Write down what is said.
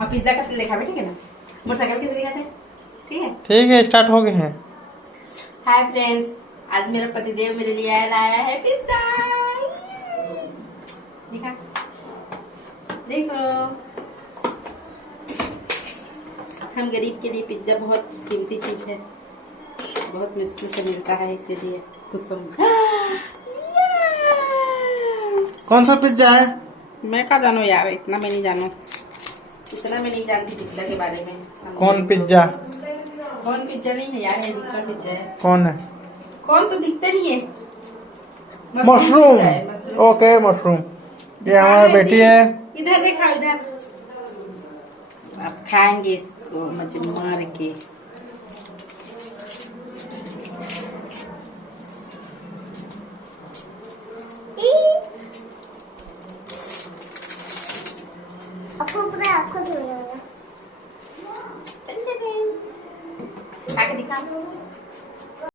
और पिज्जा का तेल दिखा, ठीक है ना? मोटरसाइकिल कैसे दिखाते हैं? ठीक है, स्टार्ट हो गए हैं। हाय फ्रेंड्स, आज मेरा पतिदेव मेरे लिए लाया है पिज्जा। दिखा, देखो। हम गरीब के लिए पिज्जा बहुत कीमती चीज है, बहुत मुश्किल से मिलता है, इसीलिए कुछ कौन सा पिज्जा है? मैं क्या जानू यार, इतना मैं नहीं जानू, इतना मैं नहीं जानती पिज्जा के बारे में। कौन पिज्जा? कौन पिज्जा नहीं है यार, है दूसरा पिज्जा है। कौन है? कौन तो दिखता नहीं है। मशरूम। पिज्जा है, मशरूम। Okay, mushroom. ये हमारा बेटी है। इधर देखा, इधर। अब खाएंगे इसको मजे मार के। खा के दिखा।